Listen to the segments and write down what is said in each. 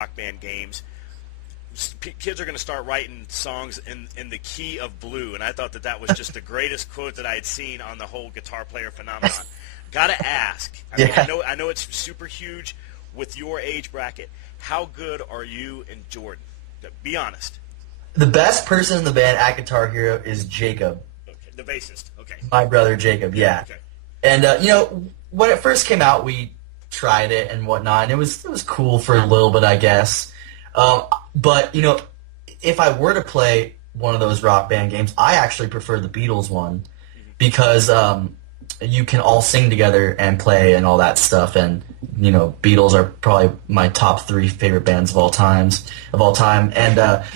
rock band games, kids are going to start writing songs in the key of blue, and I thought that was just the greatest quote that I had seen on the whole guitar player phenomenon. Got to ask. I mean, I know it's super huge with your age bracket. How good are you and Jordan? Be honest. The best person in the band at Guitar Hero is Jacob. Okay, the bassist. Okay. My brother Jacob, yeah. Okay. And when it first came out, we tried it and whatnot, and it was cool for a little bit, I guess. But if I were to play one of those rock band games, I actually prefer the Beatles one because you can all sing together and play and all that stuff. And Beatles are probably my top 3 favorite bands of all time. And I've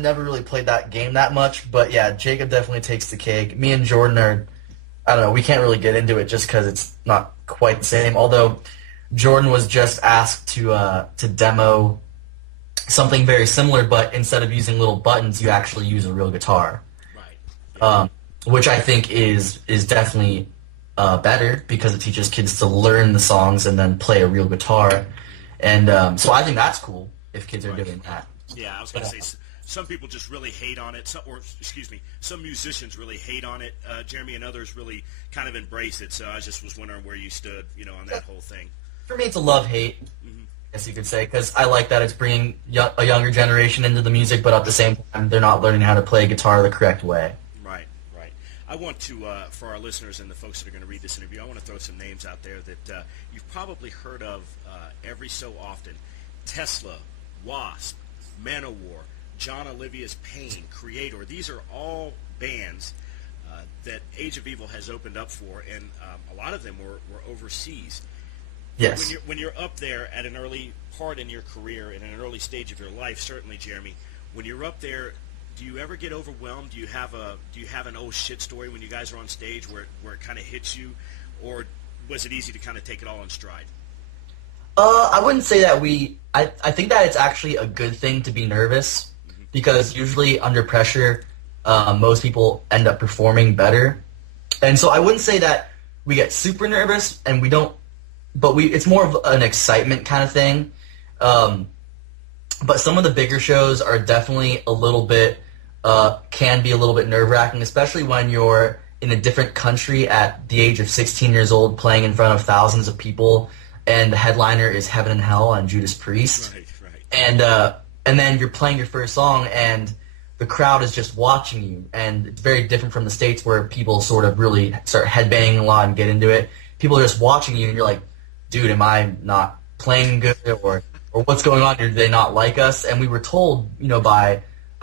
never really played that game that much, but yeah, Jacob definitely takes the cake. Me and Jordan are, I don't know, we can't really get into it just because it's not quite the same. Although Jordan was just asked to demo something very similar, but instead of using little buttons, you actually use a real guitar. Right. Which I think is definitely better because it teaches kids to learn the songs and then play a real guitar. And so I think that's cool if kids are doing that. Yeah, I was going to say, some people just really hate on it, some musicians really hate on it, Jeremy, and others really kind of embrace it. So I just was wondering where you stood, on that whole thing. For me, it's a love-hate, as you could say, because I like that it's bringing a younger generation into the music, but at the same time, they're not learning how to play guitar the correct way. Right. I want to, for our listeners and the folks that are going to read this interview, I want to throw some names out there that you've probably heard of every so often. Tesla, Wasp, Manowar, John Olivia's Pain, Creator. These are all bands that Age of Evil has opened up for, and a lot of them were overseas. Yes. When you're up there at an early part in your career, in an early stage of your life, certainly, Jeremy, when you're up there, do you ever get overwhelmed? Do you have an oh shit story when you guys are on stage where it kind of hits you, or was it easy to kind of take it all in stride? I wouldn't say that I think that it's actually a good thing to be nervous because usually under pressure, most people end up performing better. And so I wouldn't say that we get super nervous and we don't, but it's more of an excitement kind of thing. But some of the bigger shows are definitely a little bit, can be a little bit nerve-wracking, especially when you're in a different country at the age of 16 years old playing in front of thousands of people. And the headliner is Heaven and Hell on Judas Priest. Right. And then you're playing your first song, and the crowd is just watching you. And it's very different from the States where people sort of really start headbanging a lot and get into it. People are just watching you, and you're like, dude, am I not playing good? Or what's going on here? Do they not like us? And we were told, by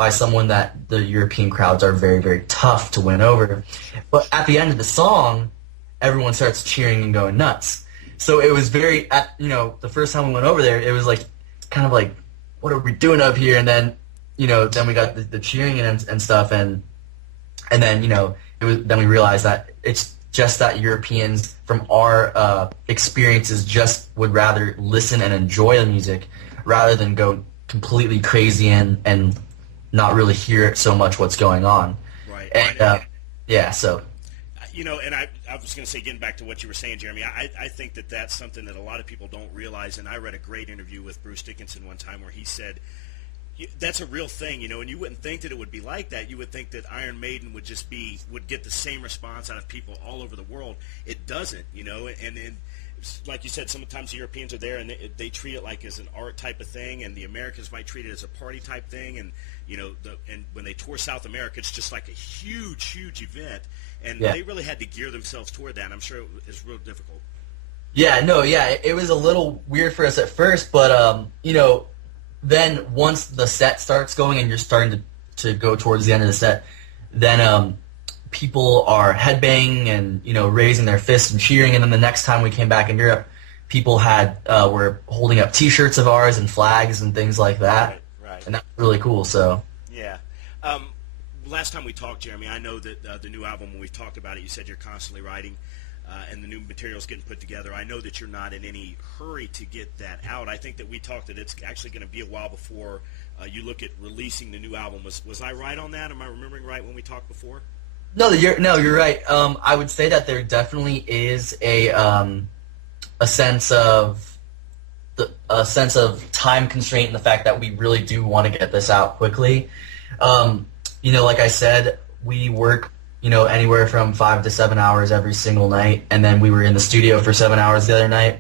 someone that the European crowds are very, very tough to win over. But at the end of the song, everyone starts cheering and going nuts. So it was very, the first time we went over there, it was like, kind of like, what are we doing up here? And then, then we got the cheering and stuff, and then, then we realized that it's just that Europeans from our experiences just would rather listen and enjoy the music rather than go completely crazy and not really hear so much what's going on. Right. And, yeah, so... And I was going to say, getting back to what you were saying, Jeremy, I think that that's something that a lot of people don't realize, and I read a great interview with Bruce Dickinson one time where he said, that's a real thing, and you wouldn't think that it would be like that. You would think that Iron Maiden would get the same response out of people all over the world. It doesn't, and like you said, sometimes the Europeans are there and they treat it like as an art type of thing, and the Americans might treat it as a party type thing, and and when they tour South America, it's just like a huge event, and they really had to gear themselves toward that. And I'm sure it was real difficult. It was a little weird for us at first, but then once the set starts going and you're starting to go towards the end of the set, then people are headbanging and raising their fists and cheering. And then the next time we came back in Europe, people were holding up T-shirts of ours and flags and things like that. Right. And that was really cool. So yeah. Last time we talked, Jeremy, I know that the new album, when we talked about it, you said you're constantly writing, and the new material's getting put together. I know that you're not in any hurry to get that out. I think that we talked that it's actually going to be a while before you look at releasing the new album. Was I right on that? Am I remembering right when we talked before? No, you're right. I would say that there definitely is a sense of a sense of time constraint in the fact that we really do want to get this out quickly. Like I said, we work, anywhere from 5 to 7 hours every single night, and then we were in the studio for 7 hours the other night,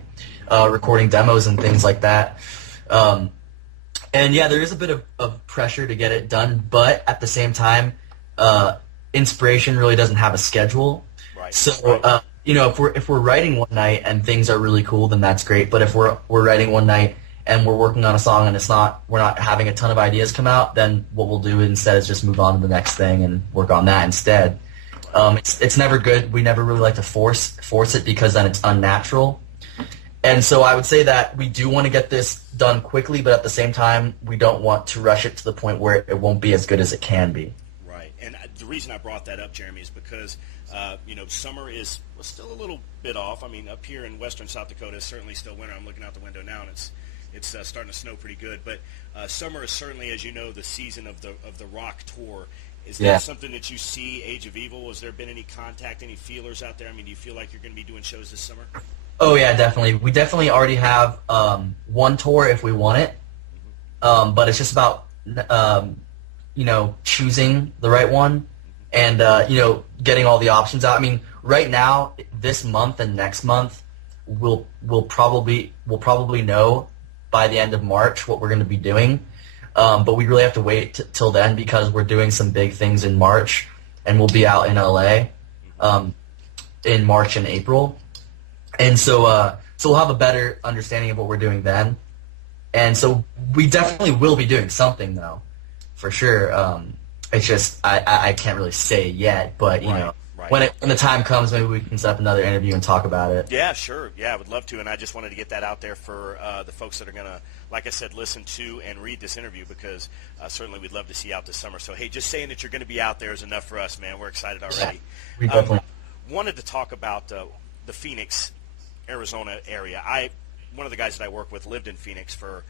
recording demos and things like that. And yeah, there is a bit of pressure to get it done, but at the same time, inspiration really doesn't have a schedule. Right. So, if we're writing one night and things are really cool, then that's great. But if we're writing one night and we're working on a song and we're not having a ton of ideas come out, then what we'll do instead is just move on to the next thing and work on that instead. It's never good. We never really like to force it because then it's unnatural. And so I would say that we do want to get this done quickly, but at the same time, we don't want to rush it to the point where it won't be as good as it can be. Right. And the reason I brought that up, Jeremy, is because, summer is still a little bit off. I mean, up here in western South Dakota, it's certainly still winter. I'm looking out the window now, and it's starting to snow pretty good. But summer is certainly, as you know, the season of the rock tour. Is that something that you see, Age of Evil? Has there been any contact, any feelers out there? I mean, do you feel like you're going to be doing shows this summer? Oh, yeah, definitely. We definitely already have one tour if we want it, but it's just about, choosing the right one and, getting all the options out. I mean, right now, this month and next month, we'll probably know by the end of March what we're going to be doing. But we really have to wait till then because we're doing some big things in March, and we'll be out in LA in March and April. And so we'll have a better understanding of what we're doing then. And so we definitely will be doing something, though, for sure. It's just I can't really say yet, but, when the time comes, maybe we can set up another interview and talk about it. Yeah, sure. Yeah, I would love to, and I just wanted to get that out there for the folks that are going to, like I said, listen to and read this interview because certainly we'd love to see you out this summer. So, hey, just saying that you're going to be out there is enough for us, man. We're excited already. Yeah, we definitely wanted to talk about the Phoenix, Arizona area. One of the guys that I work with lived in Phoenix for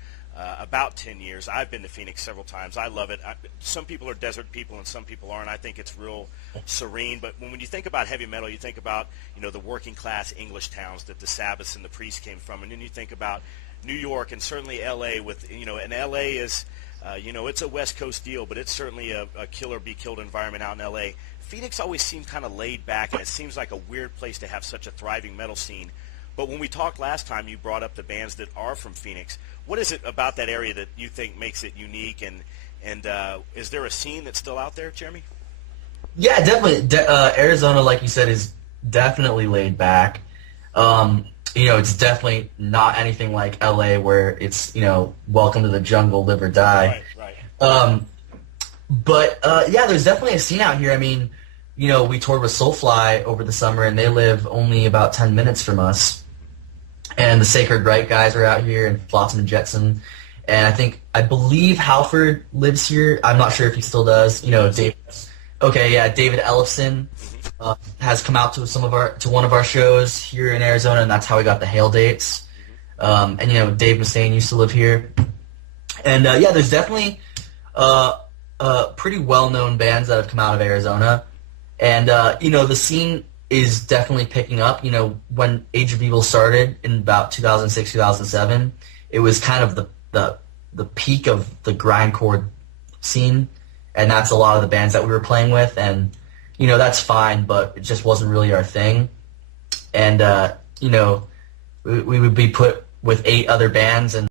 about 10 years. I've been to Phoenix several times. I love it. Some people are desert people and some people aren't. I think it's real serene. But when you think about heavy metal, you think about, the working class English towns that the Sabbaths and the Priests came from. And then you think about New York and certainly L.A. with, and L.A. is, it's a West Coast deal, but it's certainly a kill or be killed environment out in L.A. Phoenix always seemed kind of laid back, and it seems like a weird place to have such a thriving metal scene. But when we talked last time, you brought up the bands that are from Phoenix. What is it about that area that you think makes it unique? And is there a scene that's still out there, Jeremy? Yeah, definitely. Arizona, like you said, is definitely laid back. It's definitely not anything like LA where it's, welcome to the jungle, live or die. Right. But there's definitely a scene out here. I mean, we toured with Soulfly over the summer, and they live only about 10 minutes from us. And the Sacred Right guys are out here, and Flotsam and Jetsam. And I believe Halford lives here. I'm not sure if he still does. David Ellefson has come out to one of our shows here in Arizona, and that's how we got the Hail dates. And Dave Mustaine used to live here. And there's definitely pretty well-known bands that have come out of Arizona. And the scene is definitely picking up. When Age of Evil started in about 2006, 2007, it was kind of the peak of the grindcore scene, and that's a lot of the bands that we were playing with. And that's fine, but it just wasn't really our thing. And we would be put with 8 other bands, and